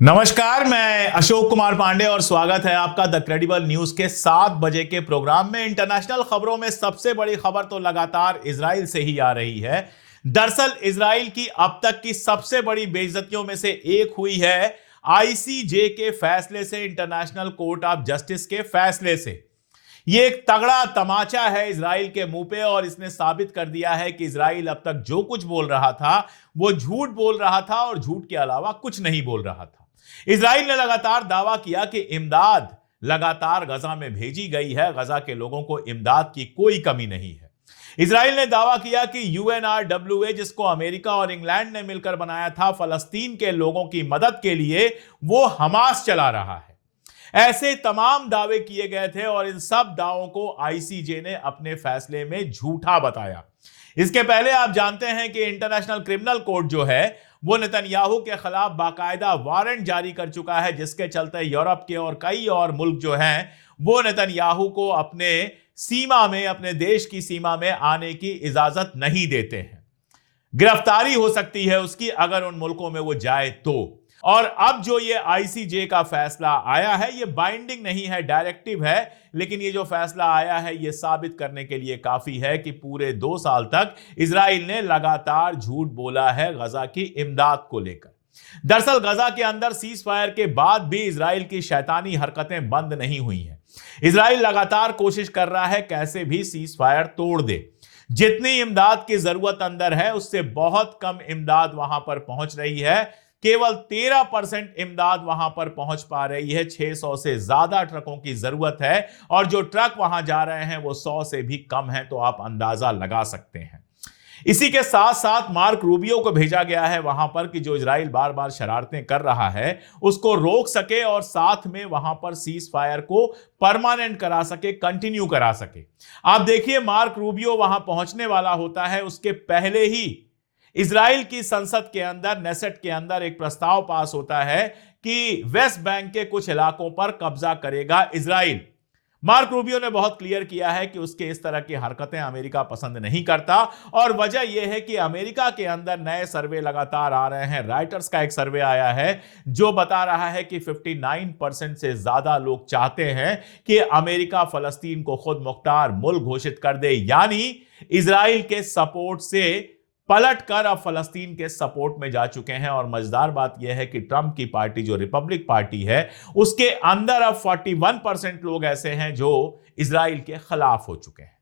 नमस्कार, मैं अशोक कुमार पांडे और स्वागत है आपका द क्रेडिबल न्यूज के 7 बजे के प्रोग्राम में। इंटरनेशनल खबरों में सबसे बड़ी खबर तो लगातार इजराइल से ही आ रही है। दरअसल इजराइल की अब तक की सबसे बड़ी बेइज्जतियों में से एक हुई है आईसीजे के फैसले से, इंटरनेशनल कोर्ट ऑफ जस्टिस के फैसले से। ये एक तगड़ा तमाचा है इजराइल के मुंह पे और इसने साबित कर दिया है कि इजराइल अब तक जो कुछ बोल रहा था वो झूठ बोल रहा था और झूठ के अलावा कुछ नहीं बोल रहा था। इजराइल ने लगातार दावा किया कि इमदाद लगातार गजा में भेजी गई है, गजा के लोगों को इमदाद की कोई कमी नहीं है। इजराइल ने दावा किया कि यूएनआरडब्ल्यूए, जिसको अमेरिका और इंग्लैंड ने मिलकर बनाया था फलस्तीन के लोगों की मदद के लिए, वो हमास चला रहा है। ऐसे तमाम दावे किए गए थे और इन सब दावों को आईसीजे ने अपने फैसले में झूठा बताया। इसके पहले आप जानते हैं कि इंटरनेशनल क्रिमिनल कोर्ट जो है वो नेतन्याहू के खिलाफ बाकायदा वारंट जारी कर चुका है, जिसके चलते यूरोप के और कई और मुल्क जो हैं वो नेतन्याहू को अपने सीमा में, अपने देश की सीमा में आने की इजाजत नहीं देते हैं। गिरफ्तारी हो सकती है उसकी अगर उन मुल्कों में वो जाए तो। और अब जो ये आईसीजे का फैसला आया है ये बाइंडिंग नहीं है, डायरेक्टिव है, लेकिन ये जो फैसला आया है ये साबित करने के लिए काफी है कि पूरे 2 साल तक इजराइल ने लगातार झूठ बोला है गजा की इमदाद को लेकर। दरअसल गजा के अंदर सीज फायर के बाद भी इजराइल की शैतानी हरकतें बंद नहीं हुई हैं। इजराइल लगातार कोशिश कर रहा है कैसे भी सीज फायर तोड़ दे। जितनी इमदाद की जरूरत अंदर है उससे बहुत कम इमदाद वहां पर पहुंच रही है। केवल 13% इमदाद वहां पर पहुंच पा रही है। 600 से ज्यादा ट्रकों की जरूरत है और जो ट्रक वहां जा रहे हैं वो 100 से भी कम है, तो आप अंदाजा लगा सकते हैं। इसी के साथ साथ मार्क रूबियो को भेजा गया है वहां पर कि जो इजराइल बार बार शरारतें कर रहा है उसको रोक सके और साथ में वहां पर सीज फायर को परमानेंट करा सके, कंटिन्यू करा सके। आप देखिए, मार्क रूबियो वहां पहुंचने वाला होता है, उसके पहले ही इजराइल की संसद के अंदर, नेसेट के अंदर एक प्रस्ताव पास होता है कि वेस्ट बैंक के कुछ इलाकों पर कब्जा करेगा इजराइल। मार्क रूबियो ने बहुत क्लियर किया है कि उसके इस तरह की हरकतें अमेरिका पसंद नहीं करता और वजह यह है कि अमेरिका के अंदर नए सर्वे लगातार आ रहे हैं। राइटर्स का एक सर्वे आया है जो बता रहा है कि 59% से ज्यादा लोग चाहते हैं कि अमेरिका फलस्तीन को खुद मुख्तार मुल्क घोषित कर दे, यानी इजराइल के सपोर्ट से पलट कर अब फलस्तीन के सपोर्ट में जा चुके हैं। और मजेदार बात यह है कि ट्रंप की पार्टी जो रिपब्लिक पार्टी है उसके अंदर अब 41% लोग ऐसे हैं जो इजराइल के खिलाफ हो चुके हैं।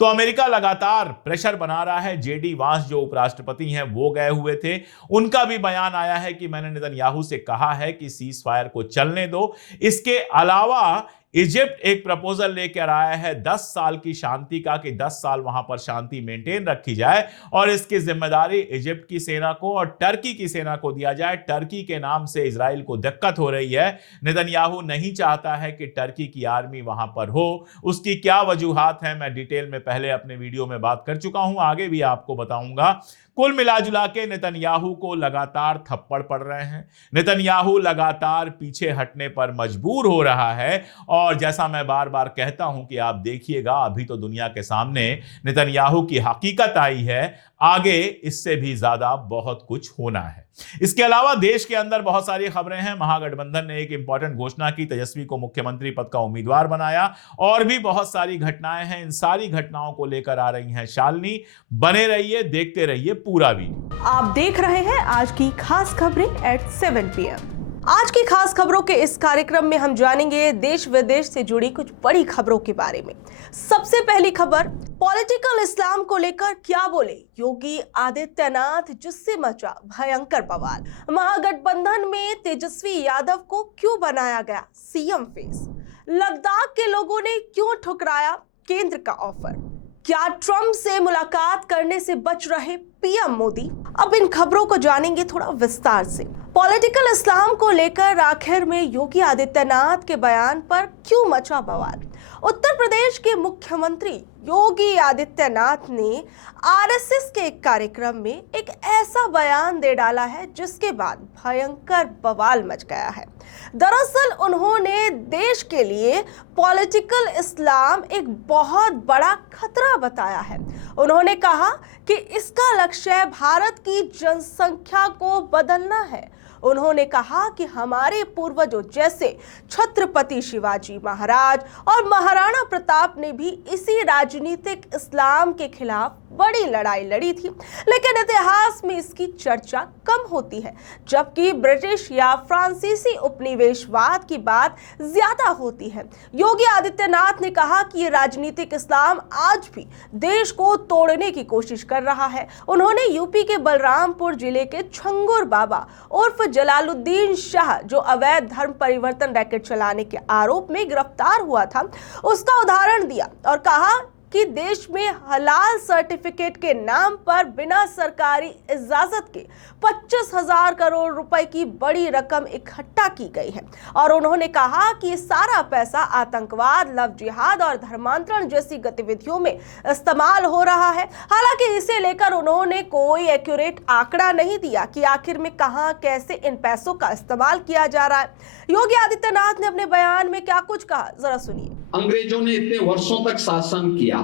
तो अमेरिका लगातार प्रेशर बना रहा है। जेडी वांस जो उपराष्ट्रपति हैं वो गए हुए थे, उनका भी बयान आया है कि मैंने नेतन्याहू से कहा है कि सीज फायर को चलने दो। इसके अलावा इजिप्ट एक प्रपोजल लेकर आया है 10 साल की शांति का, कि 10 साल वहां पर शांति मेंटेन रखी जाए और इसकी जिम्मेदारी इजिप्ट की सेना को और टर्की की सेना को दिया जाए। टर्की के नाम से इजराइल को दिक्कत हो रही है। नेतन्याहू नहीं चाहता है कि टर्की की आर्मी वहां पर हो। उसकी क्या वजूहात हैं मैं डिटेल में पहले अपने वीडियो में बात कर चुका हूं, आगे भी आपको बताऊंगा। कुल मिलाजुला के नेतन्याहू को लगातार थप्पड़ पड़ रहे हैं। नेतन्याहू लगातार पीछे हटने पर मजबूर हो रहा है और जैसा मैं बार बार कहता हूं कि आप देखिएगा, अभी तो दुनिया के सामने नेतन्याहू की हकीकत आई है, आगे इससे भी ज्यादा बहुत कुछ होना है। इसके अलावा देश के अंदर बहुत सारी खबरें हैं। महागठबंधन ने एक इंपॉर्टेंट घोषणा की, तेजस्वी को मुख्यमंत्री पद का उम्मीदवार बनाया और भी बहुत सारी घटनाएं हैं। इन सारी घटनाओं को लेकर आ रही हैं शालिनी। बने रहिए, देखते रहिए पूरा वीडियो। आप देख रहे हैं आज की खास खबरें एट 7 PM। आज की खास खबरों के इस कार्यक्रम में हम जानेंगे देश विदेश से जुड़ी कुछ बड़ी खबरों के बारे में। सबसे पहली खबर, पॉलिटिकल इस्लाम को लेकर क्या बोले योगी आदित्यनाथ, जिससे मचा भयंकर बवाल। महागठबंधन में तेजस्वी यादव को क्यों बनाया गया सीएम फेस। लद्दाख के लोगों ने क्यों ठुकराया केंद्र का ऑफर। क्या ट्रंप से मुलाकात करने से बच रहे पीएम मोदी। अब इन खबरों को जानेंगे थोड़ा विस्तार से। पॉलिटिकल इस्लाम को लेकर आखिर में योगी आदित्यनाथ के बयान पर क्यों मचा बवाल। उत्तर प्रदेश के मुख्यमंत्री योगी आदित्यनाथ ने आरएसएस के एक कार्यक्रम में एक ऐसा बयान दे डाला है जिसके बाद भयंकर बवाल मच गया है। दरअसल उन्होंने देश के लिए पॉलिटिकल इस्लाम एक बहुत बड़ा खतरा बताया है। उन्होंने कहा कि इसका लक्ष्य भारत की जनसंख्या को बदलना है उन्होंने कहा कि हमारे पूर्वजों जैसे छत्रपति शिवाजी महाराज और महाराणा प्रताप ने भी इसी राजनीतिक इस्लाम के खिलाफ बड़ी लड़ाई लड़ी थी, लेकिन इतिहास में इसकी चर्चा कम होती है, जबकि ब्रिटिश या फ्रांसीसी उपनिवेशवाद की बात ज्यादा होती है। योगी आदित्यनाथ ने कहा कि ये राजनीतिक इस्लाम आज भी देश को तोड़ने की कोशिश कर रहा है। उन्होंने यूपी के बलरामपुर जिले के छंगुर बाबा उर्फ जलालुद्दीन शाह, जो अवैध धर्म परिवर्तन रैकेट चलाने के आरोप में गिरफ्तार हुआ था, उसका उदाहरण दिया और कहा कि देश में हलाल सर्टिफिकेट के नाम पर बिना सरकारी इजाजत के 25,000 करोड़ रुपए की बड़ी रकम इकट्ठा की गई है और उन्होंने कहा कि ये सारा पैसा आतंकवाद, लव जिहाद और धर्मांतरण जैसी गतिविधियों में इस्तेमाल हो रहा है। हालांकि इसे लेकर उन्होंने कोई एक्यूरेट आंकड़ा नहीं दिया कि आखिर में कहां कैसे इन पैसों का इस्तेमाल किया जा रहा है। योगी आदित्यनाथ ने अपने बयान में क्या कुछ कहा, जरा सुनिए। अंग्रेजों ने इतने वर्षों तक शासन किया,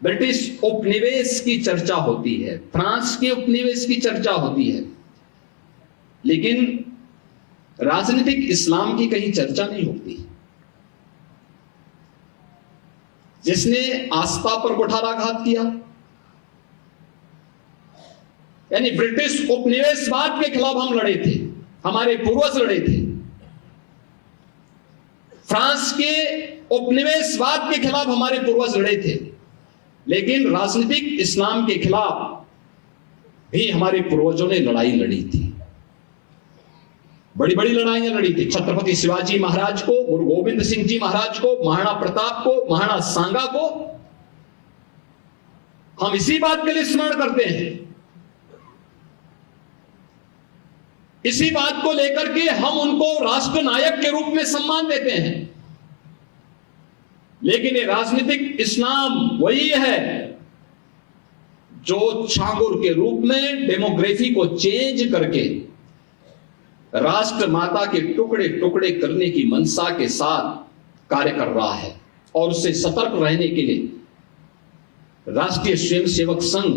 ब्रिटिश उपनिवेश की चर्चा होती है, फ्रांस के उपनिवेश की चर्चा होती है, लेकिन राजनीतिक इस्लाम की कहीं चर्चा नहीं होती। जिसने आस्था पर कुठाराघात किया, यानी ब्रिटिश उपनिवेशवाद के खिलाफ हम लड़े थे, हमारे पूर्वज लड़े थे। फ्रांस के उपनिवेशवाद के खिलाफ हमारे पूर्वज लड़े थे, लेकिन राजनीतिक इस्लाम के खिलाफ भी हमारे पूर्वजों ने लड़ाई लड़ी थी। बड़ी बड़ी लड़ाइयां लड़ी थी। छत्रपति शिवाजी महाराज को, गुरु गोविंद सिंह जी महाराज को, महाराणा प्रताप को, महाराणा सांगा को हम इसी बात के लिए स्मरण करते हैं। इसी बात को लेकर के हम उनको राष्ट्र नायक के रूप में सम्मान देते हैं। लेकिन ये राजनीतिक इस्लाम वही है जो छांगुर के रूप में डेमोग्राफी को चेंज करके राष्ट्र माता के टुकड़े टुकड़े करने की मंशा के साथ कार्य कर रहा है। और उससे सतर्क रहने के लिए राष्ट्रीय स्वयंसेवक संघ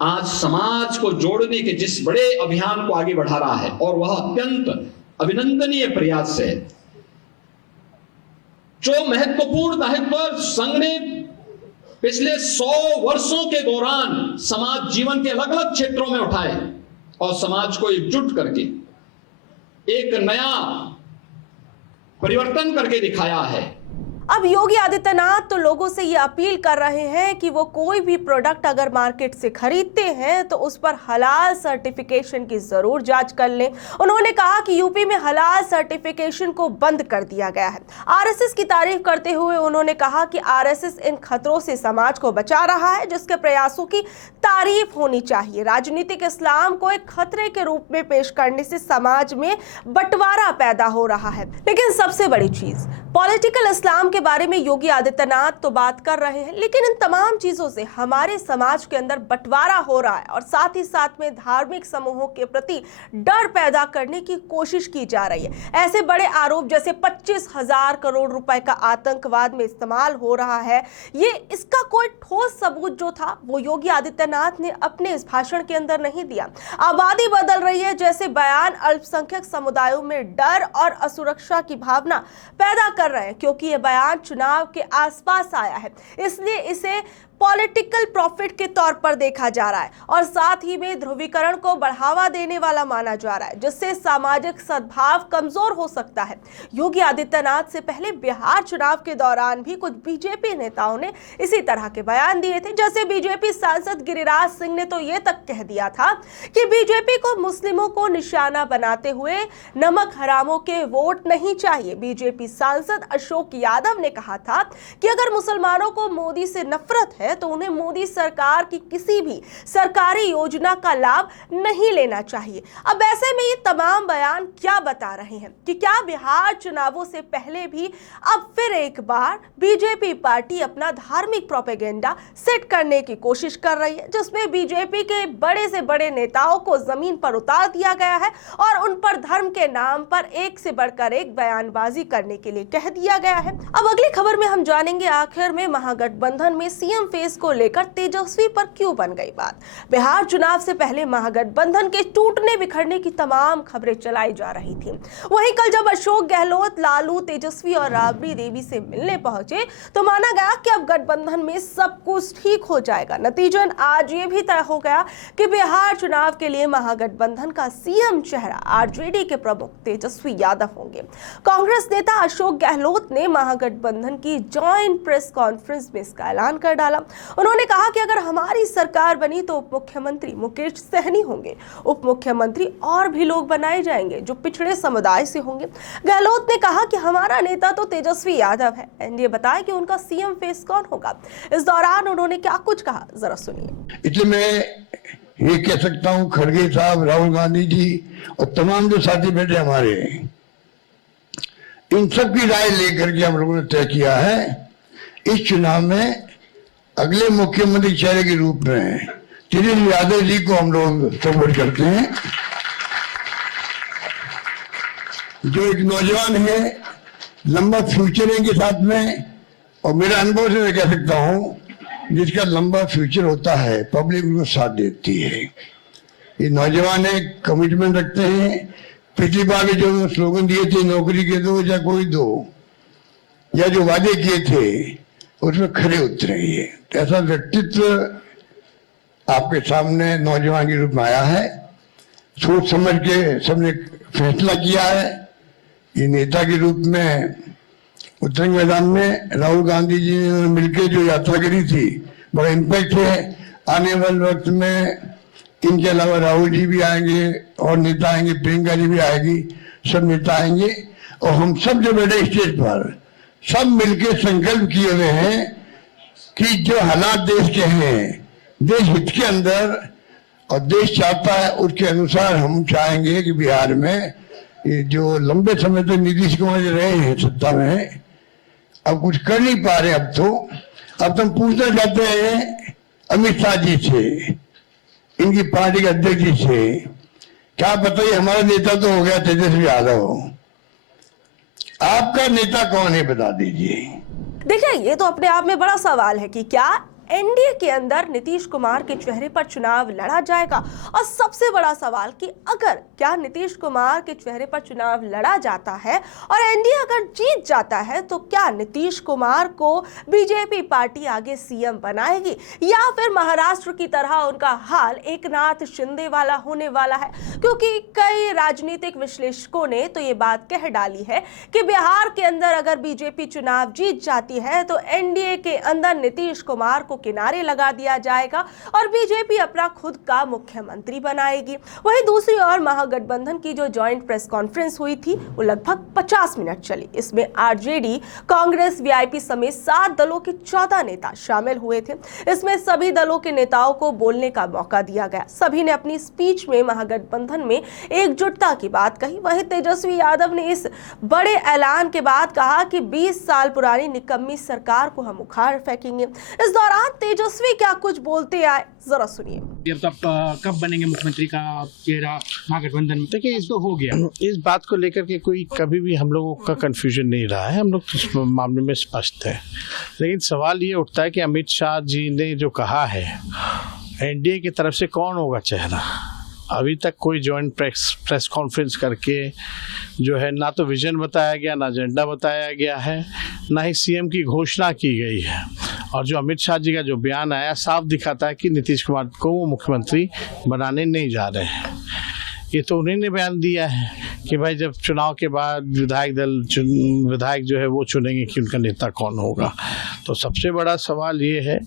आज समाज को जोड़ने के जिस बड़े अभियान को आगे बढ़ा रहा है, और वह अत्यंत अभिनंदनीय प्रयास है। जो महत्वपूर्ण दायित्व संघ ने पिछले 100 वर्षों के दौरान समाज जीवन के अलग अलग क्षेत्रों में उठाए और समाज को एकजुट करके एक नया परिवर्तन करके दिखाया है। अब योगी आदित्यनाथ तो लोगों से ये अपील कर रहे हैं कि वो कोई भी प्रोडक्ट अगर मार्केट से खरीदते हैं तो उस पर हलाल सर्टिफिकेशन की जरूर जांच कर लें। उन्होंने कहा कि यूपी में हलाल सर्टिफिकेशन को बंद कर दिया गया है। आरएसएस की तारीफ करते हुए उन्होंने कहा कि आरएसएस इन खतरों से समाज को बचा रहा है, जिसके प्रयासों की तारीफ होनी चाहिए। राजनीतिक इस्लाम को एक खतरे के रूप में पेश करने से समाज में बंटवारा पैदा हो रहा है। लेकिन सबसे बड़ी चीज, पॉलिटिकल इस्लाम के बारे में योगी आदित्यनाथ तो बात कर रहे हैं, लेकिन इन तमाम चीजों से हमारे समाज के अंदर बंटवारा हो रहा है और साथ ही साथ में धार्मिक समूहों के प्रति डर पैदा करने की कोशिश की जा रही है। ऐसे बड़े आरोप जैसे 25,000 करोड़ रुपए का आतंकवाद में इस्तेमाल हो रहा है, ये इसका कोई ठोस सबूत जो था वो योगी आदित्यनाथ ने अपने इस भाषण के अंदर नहीं दिया। आबादी बदल रही है जैसे बयान अल्पसंख्यक समुदायों में डर और असुरक्षा की भावना पैदा कर रहे हैं, क्योंकि ये बयान चुनाव के आसपास आया है, इसलिए इसे पॉलिटिकल प्रॉफिट के तौर पर देखा जा रहा है और साथ ही में ध्रुवीकरण को बढ़ावा देने वाला माना जा रहा है, जिससे सामाजिक सद्भाव कमजोर हो सकता है। योगी आदित्यनाथ से पहले बिहार चुनाव के दौरान भी कुछ बीजेपी नेताओं ने इसी तरह के बयान दिए थे। जैसे बीजेपी सांसद गिरिराज सिंह ने तो ये तक कह दिया था कि बीजेपी को मुस्लिमों को निशाना बनाते हुए नमक हरामों के वोट नहीं चाहिए। बीजेपी सांसद अशोक यादव ने कहा था कि अगर मुसलमानों को मोदी से नफरत है तो उन्हें मोदी सरकार की किसी भी सरकारी योजना का लाभ नहीं लेना चाहिए। अब ऐसे में ये तमाम बयान क्या बता रहे हैं कि क्या बिहार चुनावों से पहले भी अब फिर एक बार बीजेपी पार्टी अपना धार्मिक प्रोपेगेंडा सेट करने की कोशिश कर रही है, जिसमें बीजेपी के बड़े से बड़े नेताओं को जमीन पर उतार दिया गया है और उन पर धर्म के नाम पर एक से बढ़कर एक बयानबाजी करने के लिए कह दिया गया है। अब अगली खबर में हम जानेंगे आखिर में महागठबंधन में सीएम फेस को लेकर तेजस्वी पर क्यों बन गई बात। बिहार चुनाव से पहले महागठबंधन के टूटने बिखरने की तमाम खबरें चलाई जा रही थी। वहीं कल जब अशोक गहलोत, लालू, तेजस्वी और राबड़ी देवी से मिलने पहुंचे तो माना गया कि अब गठबंधन में सब कुछ ठीक हो जाएगा। नतीजन आज ये भी तय हो गया कि बिहार चुनाव के लिए महागठबंधन का सीएम चेहरा आरजेडी के प्रमुख तेजस्वी यादव होंगे। कांग्रेस नेता अशोक गहलोत ने महागठबंधन की जॉइंट प्रेस कॉन्फ्रेंस में इसका ऐलान कर डाला। उन्होंने कहा कि अगर हमारी सरकार बनी तो उप मुख्यमंत्री मुकेश सहनी होंगे, उप मुख्यमंत्री और भी लोग बनाए जाएंगे जो पिछड़े समुदाय से होंगे। गहलोत ने कहा कि हमारा नेता तो तेजस्वी यादव है, एनडीए बताए कि उनका सीएम फेस कौन होगा। इस दौरान उन्होंने क्या कुछ कहा, जरा सुनिए। इसलिए मैं ये कह सकता हूं, खड़गे साहब, राहुल गांधी जी और तमाम जो साथी बैठे हमारे, इन सब की राय लेकर के हम लोगों ने तय किया है इस चुनाव में अगले मुख्यमंत्री चेहरे के रूप में तेजस्वी यादव जी को हम लोग सपोर्ट करते हैं, जो एक नौजवान है, लंबा फ्यूचर है इनके साथ में। और मेरा अनुभव से मैं कह सकता हूं, जिसका लंबा फ्यूचर होता है पब्लिक उनको साथ देती है। ये नौजवान है, कमिटमेंट रखते हैं। पिछली बार के जो स्लोगन दिए थे, नौकरी के दो या कोई दो, या जो वादे किए थे उसमें खरे उतरे। ये ऐसा व्यक्तित्व आपके सामने नौजवान के रूप में आया है। सोच समझ के सबने फैसला किया है। ये नेता के रूप में उत्तरंग मैदान में राहुल गांधी जी ने मिलकर जो यात्रा करी थी, बड़ा इम्पैक्ट है। आने वाले वक्त में इनके अलावा राहुल जी भी आएंगे और नेता आएंगे, प्रियंका जी भी आएगी, सब नेता आएंगे। और हम सब जो बैठे स्टेज पर, सब मिलकर संकल्प किए हुए हैं कि जो हालात देश के हैं, देश हित के अंदर और देश चाहता है उसके अनुसार हम चाहेंगे कि बिहार में ये जो लंबे समय तक नीतीश कुमार जी रहे हैं सत्ता में, अब कुछ कर नहीं पा रहे। अब तो हम पूछना चाहते हैं अमित शाह जी से, इनकी पार्टी के अध्यक्ष जी से, क्या बताइए, हमारा नेता तो हो गया तेजस्वी यादव, आपका नेता कौन है बता दीजिए। देखिए, ये तो अपने आप में बड़ा सवाल है कि क्या एनडीए के अंदर नीतीश कुमार के चेहरे पर चुनाव लड़ा जाएगा। और सबसे बड़ा सवाल कि अगर क्या नीतीश कुमार के चेहरे पर चुनाव लड़ा जाता है और एनडीए अगर जीत जाता है तो क्या नीतीश कुमार को बीजेपी पार्टी आगे सीएम बनाएगी, या फिर महाराष्ट्र की तरह उनका हाल एकनाथ शिंदे वाला होने वाला है। क्योंकि कई राजनीतिक विश्लेषकों ने तो ये बात कह डाली है कि बिहार के अंदर अगर बीजेपी चुनाव जीत जाती है तो एनडीए के अंदर नीतीश कुमार को किनारे लगा दिया जाएगा और बीजेपी अपना खुद का मुख्यमंत्री बनाएगी। वहीं दूसरी ओर महागठबंधन की जो जॉइंट प्रेस कॉन्फ्रेंस हुई थी वो लगभग 50 मिनट चली। इसमें आरजेडी, कांग्रेस, वीआईपी समेत 7 दलों के 14 नेता शामिल हुए थे। इसमें सभी दलों के नेताओं को बोलने का मौका दिया गया। सभी ने अपनी स्पीच में महागठबंधन में एकजुटता की बात कही। वहीं तेजस्वी यादव ने इस बड़े ऐलान के बाद कहा कि 20 साल पुरानी निकम्मी सरकार को हम उखाड़ फेंकेंगे। इस दौरान तेजस्वी क्या कुछ बोलते आए, जरा सुनिए। कब बनेंगे मुख्यमंत्री का चेहरा महागठबंधन में? देखिए, इसको हो गया, इस बात को लेकर के कोई कभी भी हम लोगों का कंफ्यूजन नहीं रहा है। हम लोग इस मामले में स्पष्ट है। लेकिन सवाल ये उठता है कि अमित शाह जी ने जो कहा है एनडीए की तरफ से कौन होगा चेहरा। अभी तक कोई जॉइंट प्रेस कॉन्फ्रेंस करके जो है ना तो विजन बताया गया, ना एजेंडा बताया गया है, ना ही सीएम की घोषणा की गई है। और जो अमित शाह जी का जो बयान आया साफ दिखाता है कि नीतीश कुमार को वो मुख्यमंत्री बनाने नहीं जा रहे हैं। ये तो उन्हीं ने बयान दिया है कि भाई जब चुनाव के बाद विधायक जो है वो चुनेंगे कि उनका नेता कौन होगा। तो सबसे बड़ा सवाल ये है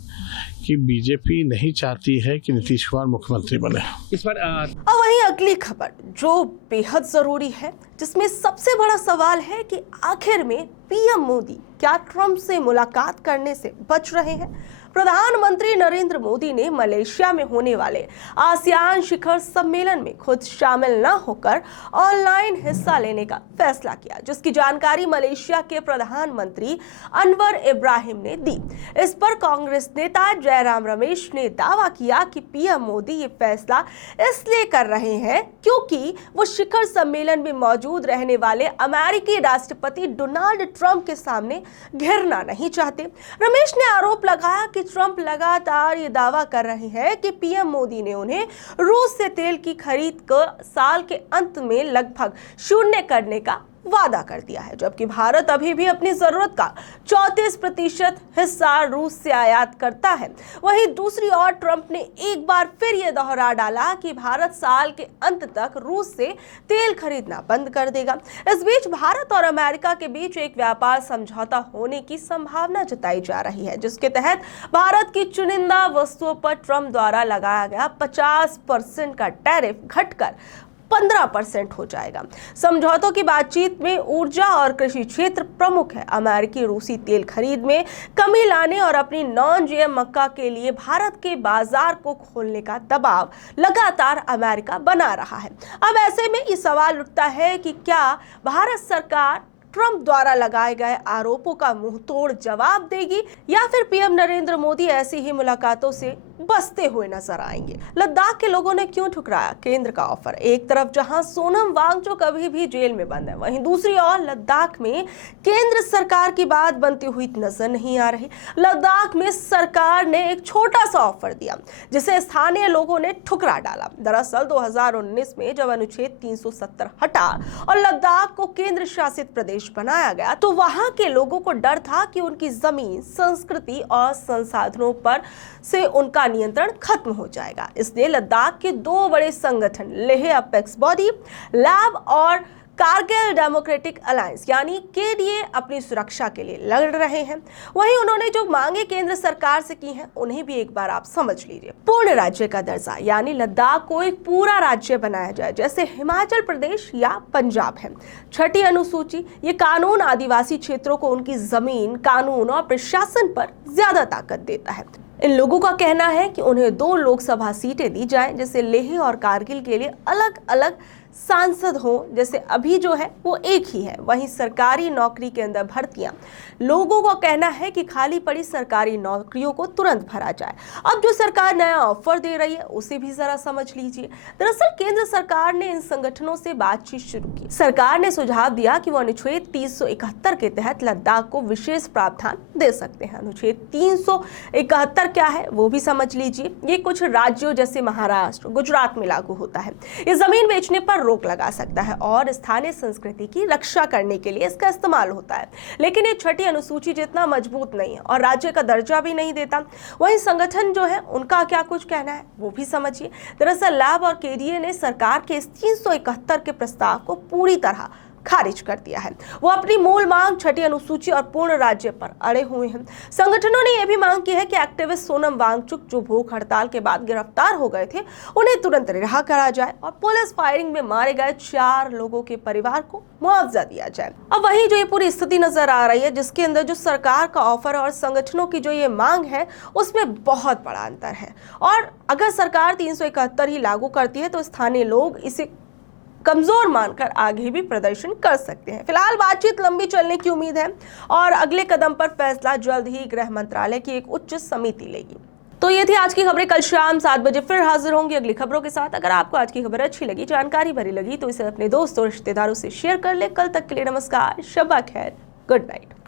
कि बीजेपी नहीं चाहती है कि नीतीश कुमार मुख्यमंत्री बने। इस पर और वहीं अगली खबर जो बेहद जरूरी है, जिसमें सबसे बड़ा सवाल है कि आखिर में पीएम मोदी क्या ट्रंप से मुलाकात करने से बच रहे हैं। प्रधानमंत्री नरेंद्र मोदी ने मलेशिया में होने वाले आसियान शिखर सम्मेलन में खुद शामिल न होकर ऑनलाइन हिस्सा लेने का फैसला किया, जिसकी जानकारी मलेशिया के प्रधानमंत्री अनवर इब्राहिम ने दी। इस पर कांग्रेस नेता जयराम रमेश ने दावा किया कि पीएम मोदी ये फैसला इसलिए कर रहे हैं क्योंकि वो शिखर सम्मेलन में मौजूद रहने वाले अमेरिकी राष्ट्रपति डोनाल्ड ट्रंप के सामने घिरना नहीं चाहते। रमेश ने आरोप लगाया कि कि ट्रंप लगातार ये दावा कर रहे हैं कि पीएम मोदी ने उन्हें रूस से तेल की खरीद को साल के अंत में लगभग शून्य करने का वादा कर दिया है, जबकि भारत अभी भी अपनी जरूरत का 34% हिस्सा रूस से आयात करता है। वहीं दूसरी ओर ट्रंप ने एक बार फिर यह दोहरा डाला कि भारत साल के अंत तक रूस से तेल खरीदना बंद कर देगा। इस बीच भारत और अमेरिका के बीच एक व्यापार समझौता होने की संभावना जताई जा रही है, जिसके तहत भारत की चुनिंदा वस्तुओं पर ट्रंप द्वारा लगाया गया 50% का टैरिफ घटकर 15% हो जाएगा। समझौतों की बातचीत में ऊर्जा और कृषि क्षेत्र प्रमुख है। अमेरिकी रूसी तेल खरीद में कमी लाने और अपनी नॉन जीएम मक्का के लिए भारत के बाजार को खोलने का दबाव लगातार अमेरिका बना रहा है। अब ऐसे में ये सवाल उठता है कि क्या भारत सरकार ट्रंप द्वारा लगाए गए आरोपों का मुंहतोड़ जवाब देगी या फिर पीएम नरेंद्र मोदी ऐसी ही मुलाकातों से बचते हुए नजर आएंगे। लद्दाख के लोगों ने क्यों ठुकराया केंद्र का ऑफर? एक तरफ जहां सोनम वांगचुक अभी भी जेल में बंद है, वहीं दूसरी ओर लद्दाख में केंद्र सरकार की बात बनती हुई नजर नहीं आ रही। लद्दाख में सरकार ने एक छोटा सा ऑफर दिया जिसे स्थानीय लोगों ने ठुकरा डाला। दरअसल 2019 में जब अनुच्छेद 370 हटा और लद्दाख को केंद्र शासित प्रदेश बनाया गया तो वहां के लोगों को डर था कि उनकी जमीन, संस्कृति और संसाधनों पर से उनका नियंत्रण खत्म हो जाएगा। इसलिए लद्दाख के दो बड़े संगठन लेह अपेक्स बॉडी लैब और कारगिल डेमोक्रेटिक अलायंस यानी केडीए अपनी सुरक्षा के लिए लड़ रहे हैं। वहीं उन्होंने जो मांगे केंद्र सरकार से की हैं उन्हें भी एक बार आप समझ लीजिए। पूर्ण राज्य का दर्जा यानी लद्दाख को एक पूरा राज्य बनाया जाए जैसे हिमाचल प्रदेश या पंजाब है। छठी अनुसूची ये कानून आदिवासी क्षेत्रों को उनकी जमीन, कानून और प्रशासन पर ज्यादा ताकत देता है। इन लोगों का कहना है कि उन्हें 2 लोकसभा सीटें दी जाएं, जैसे लेह और कारगिल के लिए अलग अलग सांसद हो, जैसे अभी जो है वो एक ही है। वहीं सरकारी नौकरी के अंदर भर्तियां, लोगों का कहना है कि खाली पड़ी सरकारी नौकरियों को तुरंत भरा जाए। अब जो सरकार नया ऑफर दे रही है उसे भी जरा समझ लीजिए। दरअसल केंद्र सरकार ने इन संगठनों से बातचीत शुरू की। सरकार ने सुझाव दिया कि वो अनुच्छेद 371 के तहत लद्दाख को विशेष प्रावधान दे सकते हैं। अनुच्छेद 371 क्या है वो भी समझ लीजिए। ये कुछ राज्यों जैसे महाराष्ट्र, गुजरात में लागू होता है। ये जमीन बेचने पर रोक लगा सकता है और स्थानीय संस्कृति की रक्षा करने के लिए इसका इस्तेमाल होता है। लेकिन ये छठी अनुसूची जितना मजबूत नहीं है और राज्य का दर्जा भी नहीं देता। वहीं संगठन जो है उनका क्या कुछ कहना है वो भी समझिए। दरअसल लैब और केडीए ने सरकार के इस 371 के प्रस्ताव को पूरी तरह खारिज कर दिया है। वो अपनी मूल मांग छठी अनुसूची और पूर्ण राज्य पर अड़े हुए हैं। संगठनों ने यह भी मांग की है कि एक्टिविस्ट सोनम वांगचुक जो भूख हड़ताल के बाद गिरफ्तार हो गए थे उन्हें तुरंत रिहा करा जाए और पुलिस फायरिंग में मारे गए 4 लोगों के परिवार को मुआवजा दिया जाए। अब वही जो ये पूरी स्थिति नजर आ रही है जिसके अंदर जो सरकार का ऑफर और संगठनों की जो ये मांग है उसमें बहुत बड़ा अंतर है। और अगर सरकार 371 ही लागू करती है तो स्थानीय लोग इसे कमजोर मानकर आगे भी प्रदर्शन कर सकते हैं। फिलहाल बातचीत लंबी चलने की उम्मीद है और अगले कदम पर फैसला जल्द ही गृह मंत्रालय की एक उच्च समिति लेगी। तो ये थी आज की खबरें। कल शाम 7 बजे फिर हाजिर होंगी अगली खबरों के साथ। अगर आपको आज की खबर अच्छी लगी, जानकारी भरी लगी तो इसे अपने दोस्तों और रिश्तेदारों से शेयर कर ले। कल तक के लिए नमस्कार, शब्बा खैर, गुड नाइट।